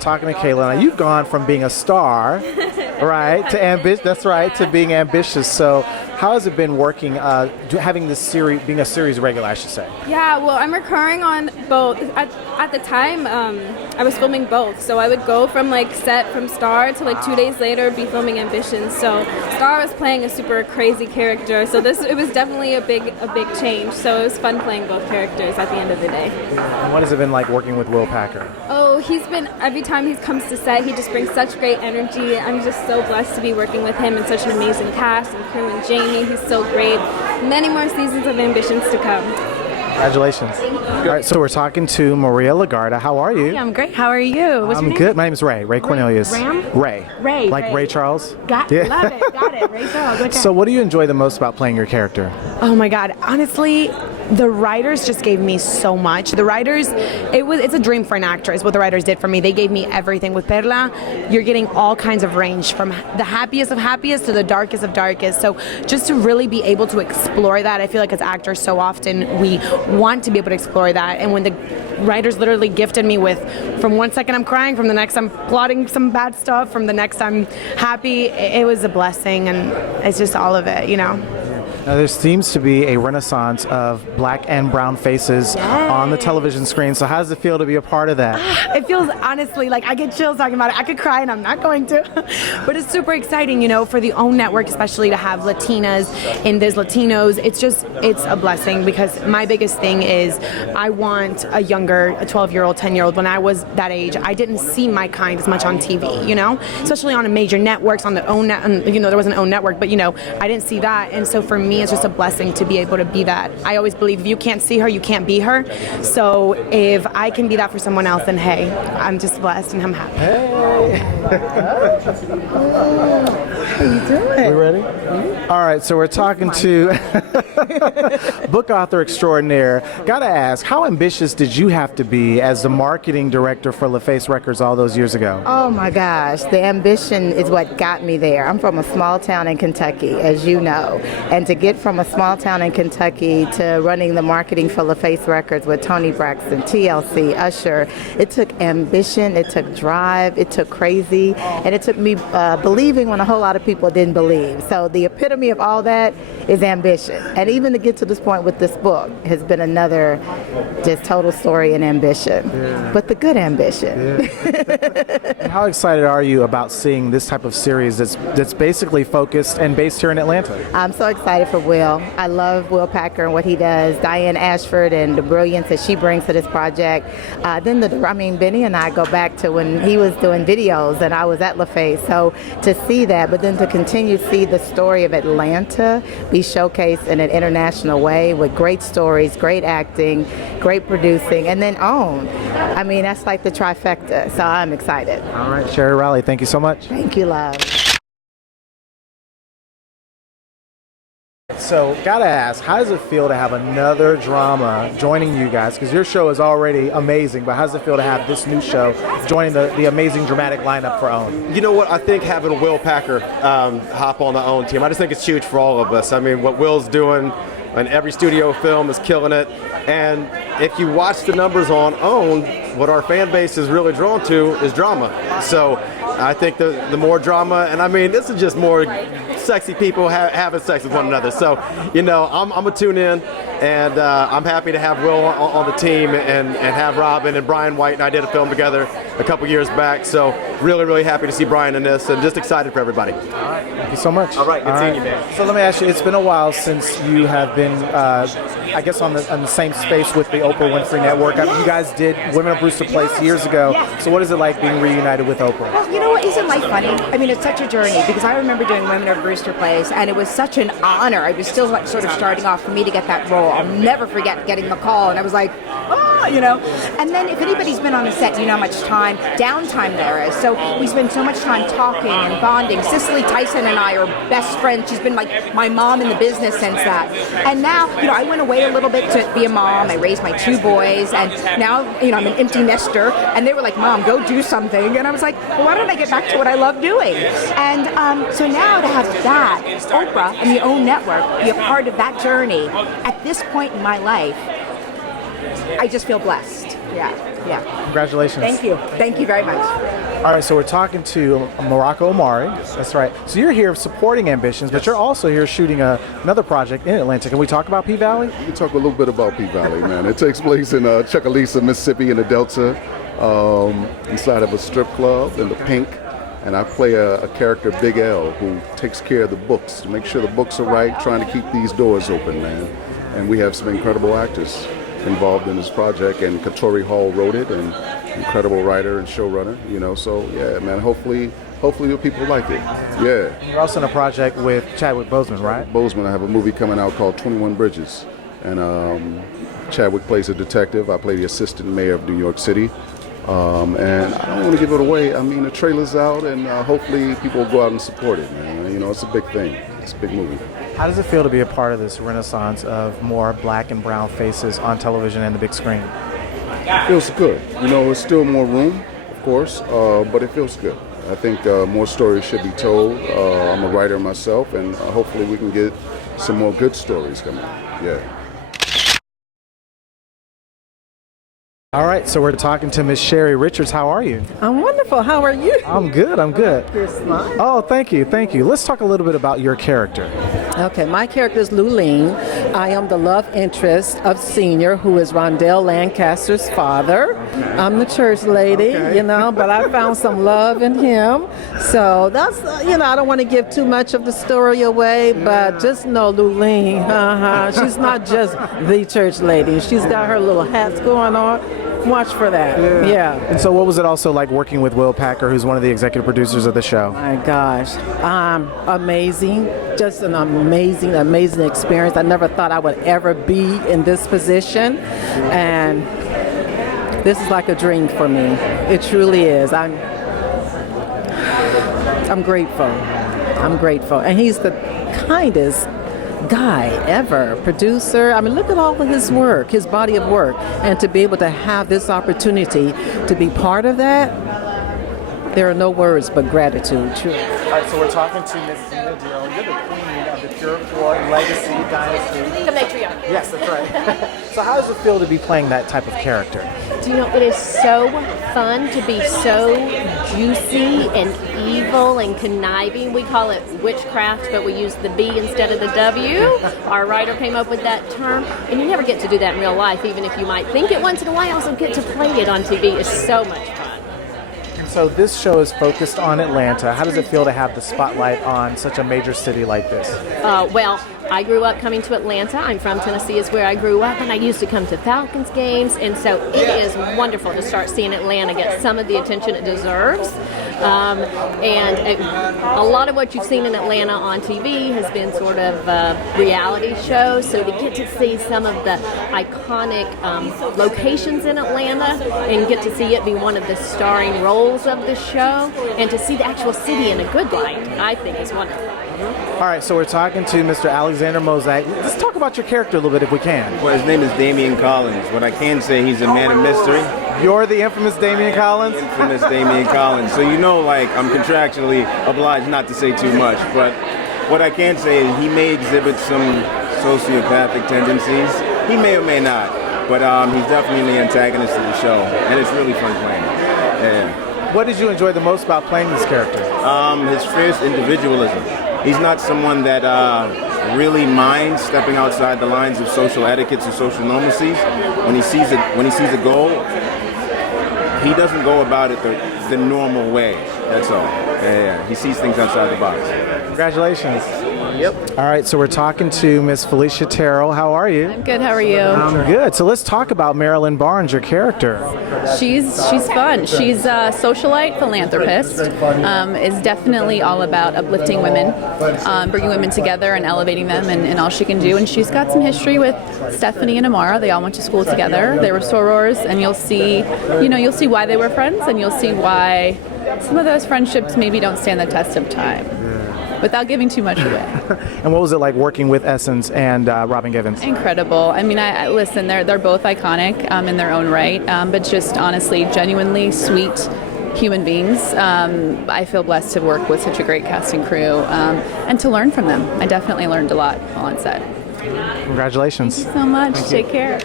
talking to Kayla. Now, you've gone from being a star, right, to ambitious. That's right, to being ambitious. So, how has it been working, having this series, being a series regular, I should say? Yeah, well, I'm recurring on both. At the time, I was filming both. So I would go from like set from Star to like 2 days later be filming Ambitions. So Star was playing a super crazy character. So it was definitely a big change. So it was fun playing both characters at the end of the day. And what has it been like working with Will Packer? Oh, every time he comes to set, he just brings such great energy. I'm just so blessed to be working with him and such an amazing cast and crew and Jamie. He's so great. Many more seasons of Ambitions to come. Congratulations. All right, so we're talking to Maria Legarda. How are you? Hi, I'm great. How are you? What's your name? Good. My name is Ray Cornelius. Ray? Ray. Like Ray. Ray Charles? Love it. Got it. Ray Charles. Okay. So what do you enjoy the most about playing your character? Oh my God. Honestly, the writers just gave me so much. The writers, it's a dream for an actor is what the writers did for me. They gave me everything. With Perla, you're getting all kinds of range from the happiest of happiest to the darkest of darkest. So just to really be able to explore that, I feel like as actors so often we want to be able to explore that. And when the writers literally gifted me with, from one second I'm crying, from the next I'm plotting some bad stuff, from the next I'm happy, it was a blessing, and it's just all of it, you know. Now, there seems to be a renaissance of black and brown faces on the television screen. So how does it feel to be a part of that? It feels, honestly, like I get chills talking about it. I could cry and I'm not going to. But it's super exciting, you know, for the OWN network, especially to have Latinas and there's Latinos. It's a blessing, because my biggest thing is I want a 12-year-old, 10-year-old. When I was that age, I didn't see my kind as much on TV, you know, especially on major networks, on the OWN, you know, there was an OWN network, but, you know, I didn't see that. And so for me, it's just a blessing to be able to be that. I always believe if you can't see her, you can't be her. So if I can be that for someone else, then hey, I'm just blessed and I'm happy. Hey! How you doing? We ready? All right, so we're talking to book author extraordinaire. Gotta ask, how ambitious did you have to be as the marketing director for LaFace Records all those years ago? Oh my gosh, the ambition is what got me there. I'm from a small town in Kentucky, as you know, and to get from a small town in Kentucky to running the marketing for LaFace Records with Tony Braxton, TLC, Usher, it took ambition, it took drive, it took crazy, and it took me believing when a whole lot of people didn't believe. So the epitome of all that is ambition. And even to get to this point with this book has been another just total story in ambition, but the good ambition. And how excited are you about seeing this type of series that's basically focused and based here in Atlanta? I'm so excited for Will. I love Will Packer and what he does, Diane Ashford and the brilliance that she brings to this project. Benny and I go back to when he was doing videos and I was at LaFace. So to see that, but then to continue to see the story of Atlanta be showcased in an international way with great stories, great acting, great producing, and then OWN. I mean, that's like the trifecta. So I'm excited. All right, Sherri Rowley, thank you so much. Thank you, love. So, gotta ask, how does it feel to have another drama joining you guys? Because your show is already amazing, but how does it feel to have this new show joining the amazing dramatic lineup for OWN? You know what? I think having Will Packer hop on the OWN team, I just think it's huge for all of us. I mean, what Will's doing in every studio film is killing it. And if you watch the numbers on OWN, what our fan base is really drawn to is drama. So I think the more drama, and I mean, this is just more sexy people having sex with one another. So, you know, I'm going to tune in, and I'm happy to have Will on the team and have Robin and Brian White and I did a film together a couple years back. So really, really happy to see Brian in this and just excited for everybody. All right, thank you so much. All right, good seeing you, man. So let me ask you, it's been a while since you have been, I guess, on the same space with the Oprah Winfrey Network. I mean, you guys did Women of Brewster Place years ago. So what is it like being reunited with Oprah? Well, you know what? Isn't life funny? I mean, it's such a journey, because I remember doing Women of Brewster Place, and it was such an honor. I was still like sort of starting off for me to get that role. I'll never forget getting the call, and I was like, oh, you know. And then if anybody's been on a set, you know how much downtime there is. So we spend so much time talking and bonding. Cicely Tyson and I are best friends. She's been like my mom in the business since that. And now, you know, I went away a little bit to be a mom. I raised my 2 boys, and now, you know, I'm an empty nester. And they were like, Mom, go do something. And I was like, well, why don't I get back to what I love doing? And so now to have that, Oprah and the OWN network be a part of that journey at this point in my life, I just feel blessed. Yeah. Congratulations. Thank you. Thank you very much. All right, so we're talking to Morocco Omari. That's right. So you're here supporting Ambitions, but you're also here shooting another project in Atlanta. Can we talk about P-Valley? We can talk a little bit about P-Valley, man. It takes place in Chucalissa, Mississippi, in the Delta, inside of a strip club in the Pink. And I play a character, Big L, who takes care of the books, to make sure the books are right, trying to keep these doors open, man. And we have some incredible actors involved in this project, and Katori Hall wrote it, and incredible writer and showrunner, so yeah, man, hopefully the people like it. Yeah. You're also in a project with Chadwick Boseman, right? Boseman, I have a movie coming out called 21 Bridges, and Chadwick plays a detective. I play the assistant mayor of New York City, and I don't want to give it away. I mean, the trailer's out, and hopefully people will go out and support it, man. It's a big thing. It's a big movie. How does it feel to be a part of this renaissance of more black and brown faces on television and the big screen? It feels good. It's still more room, of course, but it feels good. I think more stories should be told. I'm a writer myself, and hopefully we can get some more good stories coming out. Yeah. All right, so we're talking to Miss Sherri Richards. How are you? I'm wonderful. How are you? I'm good. You're smart. Oh, thank you. Let's talk a little bit about your character. Okay, my character is Luleen. I am the love interest of Senior, who is Rondell Lancaster's father. I'm the church lady, but I found some love in him. So that's, I don't want to give too much of the story away, but just know Luleen, she's not just the church lady. She's got her little hats going on. Watch for that. Yeah. And so what was it also like working with Will Packer, who's one of the executive producers of the show? My gosh. Amazing. Just an amazing experience. I never thought I would ever be in this position. And this is like a dream for me. It truly is. I'm grateful. And he's the kindest guy ever, producer. I mean, look at all of his work, his body of work, and to be able to have this opportunity to be part of that, there are no words but gratitude. Truly. All right, so we're talking to Miss Deena Dill. You're the queen of the Pure Floyd Legacy Dynasty. The matriarch. Yes, that's right. So how does it feel to be playing that type of character? Do you know, it is so fun to be so juicy and evil and conniving. We call it witchcraft, but we use the B instead of the W. Our writer came up with that term, and you never get to do that in real life, even if you might think it once in a while. Also get to play it on TV is so much fun. So this show is focused on Atlanta. How does it feel to have the spotlight on such a major city like this? Well, I grew up coming to Atlanta. I'm from Tennessee, is where I grew up, and I used to come to Falcons games, and so it is wonderful to start seeing Atlanta get some of the attention it deserves. And a lot of what you've seen in Atlanta on TV has been sort of reality shows, so to get to see some of the iconic locations in Atlanta and get to see it be one of the starring roles of the show, and to see the actual city in a good light, I think is wonderful. All right, so we're talking to Mr. Alexander Mosaic. Let's talk about your character a little bit if we can. Well, his name is Damian Collins. What I can say, he's a man of mystery. You're the infamous Damian Collins? Infamous Damian Collins. So I'm contractually obliged not to say too much, but what I can say is he may exhibit some sociopathic tendencies. He may or may not, but he's definitely the antagonist of the show, and it's really fun playing. Yeah. What did you enjoy the most about playing this character? His fierce individualism. He's not someone that really minds stepping outside the lines of social etiquettes or social normalcies. When he sees a goal, he doesn't go about it the normal way. That's all. Yeah. He sees things outside the box. Congratulations. Yep. All right, so we're talking to Miss Felicia Terrell. How are you? I'm good. How are you? I'm good. So let's talk about Marilyn Barnes, your character. She's fun. She's a socialite philanthropist. Is definitely all about uplifting women, bringing women together and elevating them and all she can do. And she's got some history with Stephanie and Amara. They all went to school together. They were sorors, and you'll see why they were friends, and you'll see why some of those friendships maybe don't stand the test of time, without giving too much away. And what was it like working with Essence and Robin Givens? Incredible. I mean, I listen, they're both iconic in their own right, but just honestly, genuinely sweet human beings. I feel blessed to work with such a great cast and crew and to learn from them. I definitely learned a lot while on set. Congratulations. Thank you so much. Take care.